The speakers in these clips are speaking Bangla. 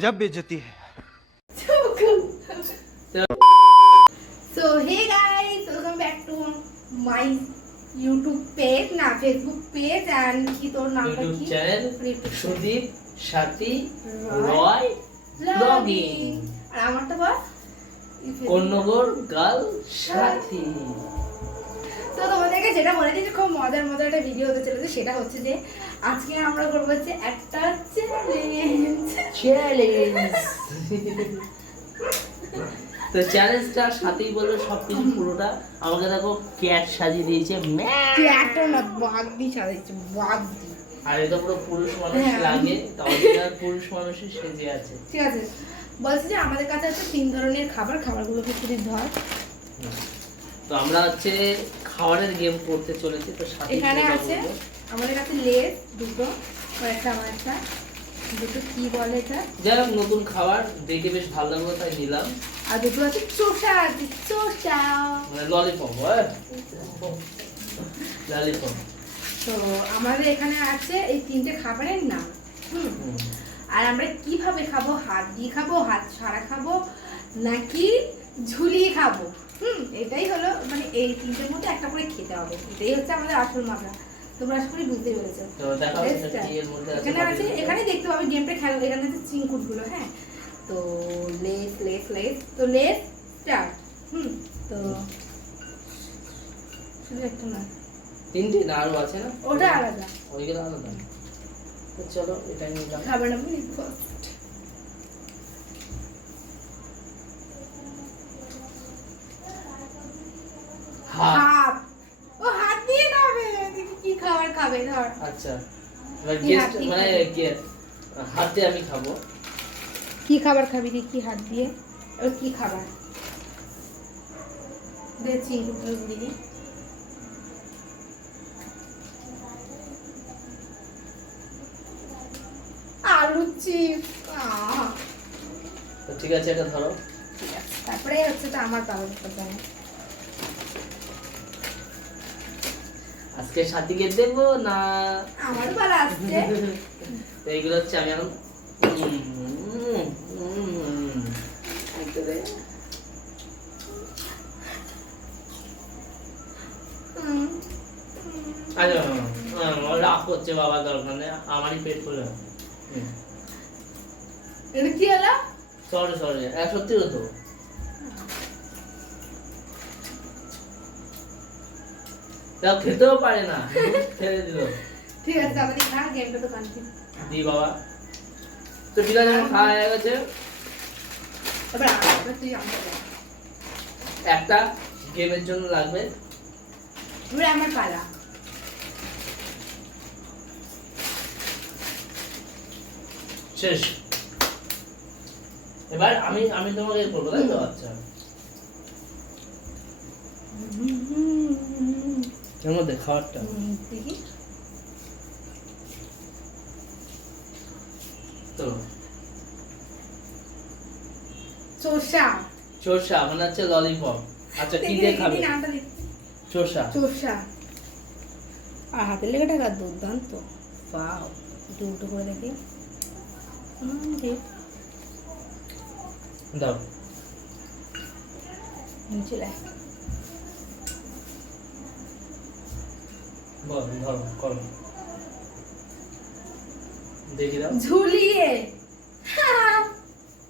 गजब बेइज्जती है। So hey guys, welcome back to my YouTube page, না Facebook page and কি তোর নামটা YouTube কি? চ্যানেল সুদীপ সাথী রয় ব্লগিং আর আমারটা বল কন্নগর গার্ল সাথী। তো তোমাদেরকে যেটা বলে দিয়েছি খুব মজার একটা ভিডিও হতে চলেছে, সেটা হচ্ছে যে আজকে আমরা করবো হচ্ছে একটা চ্যালেঞ্জ। তো চ্যালেঞ্জটা সাথেই বলবো সবকিছু পুরোটা। আমাকে দেখো ক্যাট সাজিয়ে দিয়েছে, ক্যাটও না বাঘ দিয়ে সাজাইছে, বাঘ দিয়ে। আর এটা পুরো পুরুষ মানুষ লাগে, তাও পুরুষ মানুষই সেজে আছে। ঠিক আছে, বলছি যে আমাদের কাছে আছে 3 ধরনের খাবারগুলোকে একটু ধর। তো আমরা হচ্ছে খাবারের গেম করতে চলেছি। তো সাথে এখানে আছে আমাদের কাছে লেস দুটো, আর একটা আমার একটা দুটো কি বলে এটা, যাই হোক নতুন খাবার দেখে বেশ ভালো লাগলো তাই নিলাম। আর দুটো আছে চোষা, মানে ললিপপ, ললিপপ। তো আমাদের এখানে আছে এই 3টে খাবারের নাম। আর আমরা কিভাবে খাবো, হাত দিয়ে খাবো, হাত ছাড়া খাবো, নাকি ঝুলিয়ে খাবো, এটাই হলো মানে এই 3টের মধ্যে একটা করে খেতে হবে। এটাই হচ্ছে আমাদের আসল মজা। তোমরা আশা করি বুঝতে পেরেছো। তো দেখাও এটা কি এর মধ্যে আছে। এখানে আছে, এখানে দেখতে পাবে গেমটা খেলা। এখানে আছে চিংকুট গুলো। হ্যাঁ, তো লেস তো লেস স্টার্ট। তো শুধু একটা না, 3টে না আরো আছে না, ওটা আলাদা, ওইগুলো আলাদা। তো চলো এটা নিলাম। খাবার নাম লিখো। হাত, ও হাত দিয়ে খাবে। কি খাবার খাবে ধর। আচ্ছা, গেস্ট মানে কি হাত দিয়ে আমি খাবো। কি খাবার খাবি রে? কি হাত দিয়ে? আর কি খাবার দে? চিংড়ি দিদি, আলু চিপস। তো ঠিক আছে এটা ধরো। ঠিক আছে, তারপরে হচ্ছে তো আমার পাওয়ার কথা। আজকে সাথীকে দেবো না আমার পালা আসছে। তো এইগুলো হচ্ছে আমি এখন রাগ করছে বাবা, দরকার নেই, আমারই পেট ফুলে। এটা কি হলো? সরি সত্যি হতো। তাও খেতেও পারে না, ফেলে দিল। ঠিক আছে, আমাদের খা, গেমটা তো কন্টিনিউ দি বাবা। তো ঠিক আছে, আমার খাওয়া হয়ে গেছে। এবার আমরা তুই আমাকে দে। একটা গেমের জন্য লাগবে। এবার আমার পালা। শেষ। এবার আমি তোমাকে করবো, তাই তো? আচ্ছা, এর মধ্যে খাবারটা দেখি তো চোষা মানে হচ্ছে ললিপপ। আচ্ছা কি দিয়ে খাবে? চোষা। আর হাতের লেখাটা কার দুর্দান্ত। ওয়াও, একটু উল্টো করে দেখি। দাও নিচে লাই। বল, ধরো, করো, দেখি দাও। ঝুলিয়ে,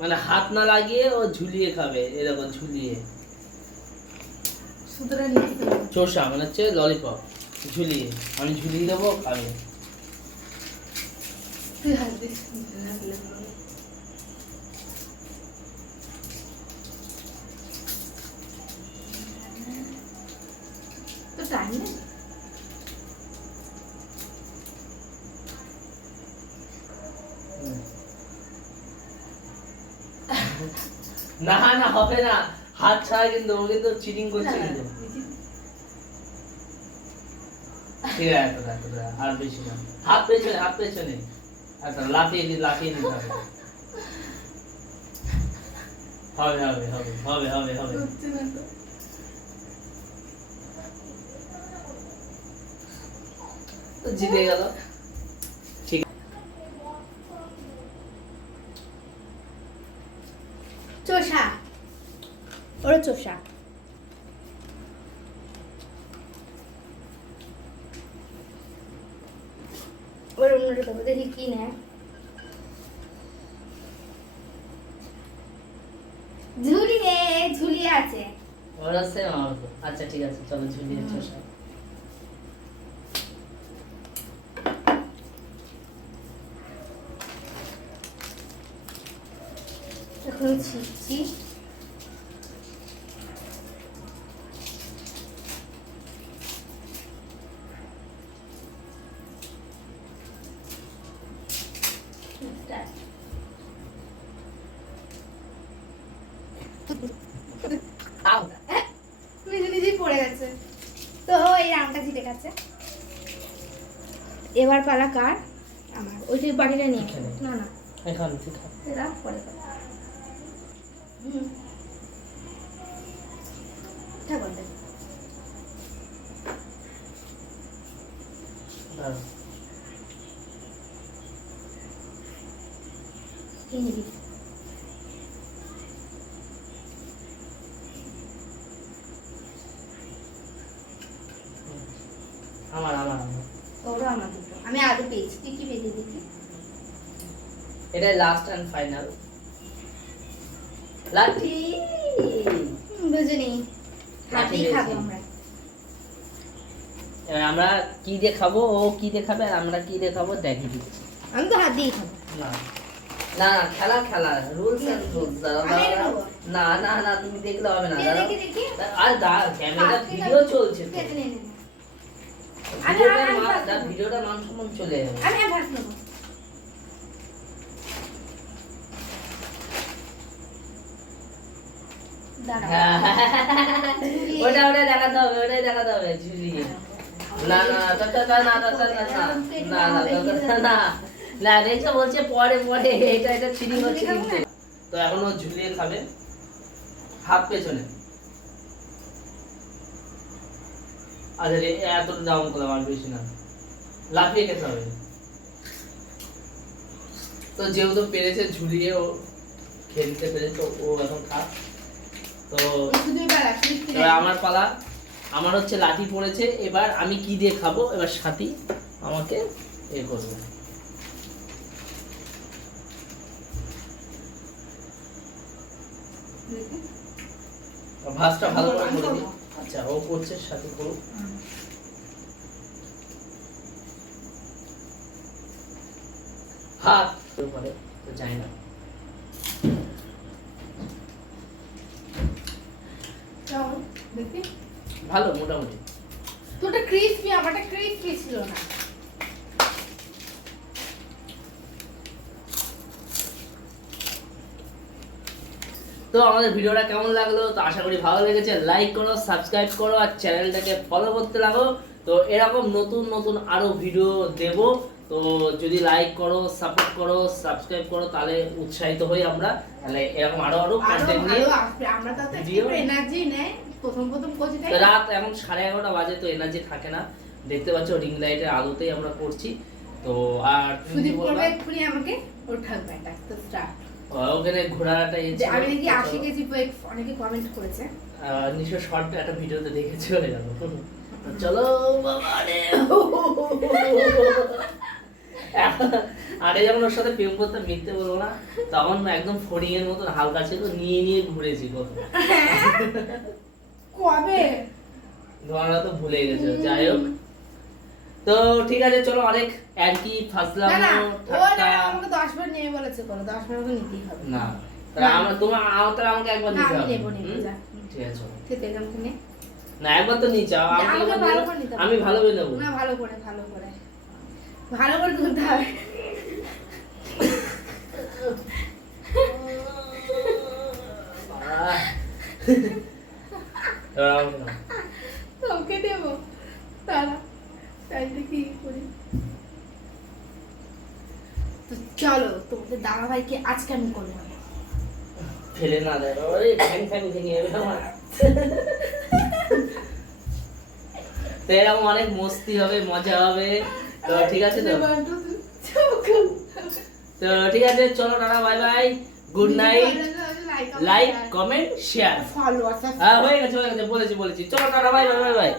মানে হাত না লাগিয়ে ও ঝুলিয়ে খাবে, এরকম ঝুলিয়ে। সুতরাং নিচে চোষা মানে হচ্ছে ললিপপ, ঝুলিয়ে আমি ঝুলিয়ে দেবো, খাবে। তুই হাত দিস। তো টাইম নেই। না হবে না, হাত ছাড়া কিন্তু ও কিন্তু চিটিং করছে কিন্তু। ঠিক আছে, আর বেশি না, হাত পেছনে। আচ্ছা, লাফিয়ে নিতে হবে। তো জিতে গেল। ঠিক নোটে দেবো, দেখি কি নেয়। ঝুলি রে, ঝুলি আছে। ওরা সেম আমার তো। আচ্ছা ঠিক আছে, চলো ঝুলিয়ে চষা। এখন ছিটছি। আউ নিজে নিজেই পড়ে গেছে। তো এই আমটা জিতে গেছে। এবার পালা কার? আমার। ওইটা বাটিটা নিয়ে এখানে। না না এখন ঠিক আছে। এরা পরে খাবে। ঠাকুর দেখ। দাঁড়াও। কি নিবি? আমার আমার আমার। ওরও আমার দুটো। আমি আগে পেয়েছি। তুই কি পেয়েছি দেখি? এটা লাস্ট এন্ড ফাইনাল লাঠি। বুঝিনি। লাঠি হাতি খাবো পেয়েছি। আমরা। এবার আমরা কি দিয়ে খাবো, ও কি দিয়ে খাবে আর আমরা কি দিয়ে খাবো দেখিয়ে দিচ্ছি। আমি তো হাত দিয়েই খাবো। না না খেলা খেলা রুলস এন্ড রুলস। আমি এটা খাবো। না না না তুমি দেখলে হবে না। নে, দাঁড়াও। দেখি দেখি। আর ক্যামেরা হাত দিয়ে ভিডিও খাবো। চলছে তো। ঠিক আছে, নে, নে, নে। আমি ভাত খাবো। ভিডিওটা মান সম্মান চলে যাবে। আমি ভাত নেবো। দাঁড়াও। ওটা ওটা দেখাতে হবে, ওটাই দেখাতে হবে ঝুলিয়ে। না না তা তা তা না তা তা তা না না না তা তা না না রেখে বলছে পরে পরে এটা এটা চিনি হচ্ছে কিন্তু। তো এখন ও ঝুলিয়ে খাবে। হাত পেছনে। আরে রে এত দাম করলাম আর বেশি না। লাফিয়ে খেতে হবে। তো যেহেতু পেরেছে ঝুলিয়ে ও খেলতে পেরেছে, ও এখন খাক। তো শুধুই বেলা, শুধু এবার আমার পালা। আমার হচ্ছে লাঠি পড়েছে, এবার আমি কি দিয়ে খাবো, এবার সাথী আমাকে এ করবে। দেখি। ভাঁজটা ভালো করে করে দিই। আচ্ছা ও করছে, সাথে করুক। হাত উপরে তো যাই না। কেমন? দেখি। ভালো মোটামুটি। তোরটা ক্রিসপি, আমারটা ক্রিসপি ছিল না। তো আমাদের ভিডিওটা কেমন লাগলো, তো আশা করি ভালো লেগেছে। লাইক করো, সাবস্ক্রাইব করো আর চ্যানেলটাকে ফলো করতে লাগো। তো এরকম নতুন নতুন আরো ভিডিও দেব। তো যদি লাইক করো, সাপোর্ট করো, সাবস্ক্রাইব করো, তাহলে উৎসাহিত হই আমরা। তাহলে এরকম আরো আরো আরো কন্টেন্ট নিয়ে ভালো আসবে। আমরা তো ভিডিও। একটু এনার্জি নেই। প্রথম প্রথম করছি তাই তো না? রাত এখন 11:30 বাজে, তো এনার্জি থাকে না। দেখতে পাচ্ছ রিং লাইটের আলোতেই আমরা করছি। তো আর তুমি কি সুদীপ বলবা? করবে এক্ষুনি আমাকে ওর ঠাকবে একটা তো স্টার্ট। ওখানে ঘোড়াটা যে আমি নাকি 80 কেজি অনেকে কমেন্ট করেছে। নিশ্চয় শর্ট একটা ভিডিওতে দেখে চলে গেল। চলো বাবা রে। আরে যখন ওর সাথে প্রেম করতে মিথ্যে বলবো না, তখন একদম ফড়িং এর মতন হালকা ছিল, নিয়ে নিয়ে ঘুরেছি কত। কবে? তোমরা তো ভুলে গেছো। যাই হোক, তো ঠিক আছে চলো, অনেক আর কি ফাসলাম না না, ও ঠাট্টা। না আমাকে 10 বার নিয়ে বলেছে করো, 10 বার আমাকে নিতেই হবে। না তাহলে আমার তাহলে আমাকে একবার না, নিতে আমি হবে। নেবো, নেবো, হুম? যা। ঠিক আছে চলো। খেতে গেলাম কিনে। না একবার তো নিয়ে যাও, আমাকে আমাকে একবার ভালো নিয়ে- করে নিতে হবে। আমি ভালো করে নেবো। না ভালো করে, ভালো করে। ভালো করে তুলতে হবে। এবার আমাকে নাও। ওকে দেবো। তারা তাইলে কি করি? তো চলো, তোমাদের দাদা ভাইকে আজকে আমি করে নেবো। ফেলে না দেয় ওরে, ঠ্যাং ঠ্যাং ভেঙে যাবে আমার। তো এরকম অনেক মস্তি হবে, মজা হবে। তো ঠিক আছে তো তো ঠিক আছে চলো, tata, bye bye, good night. Like, comment, share. Follow হ্যাঁ হয়ে গেছে বলেছি চলো, tata, bye bye bye bye.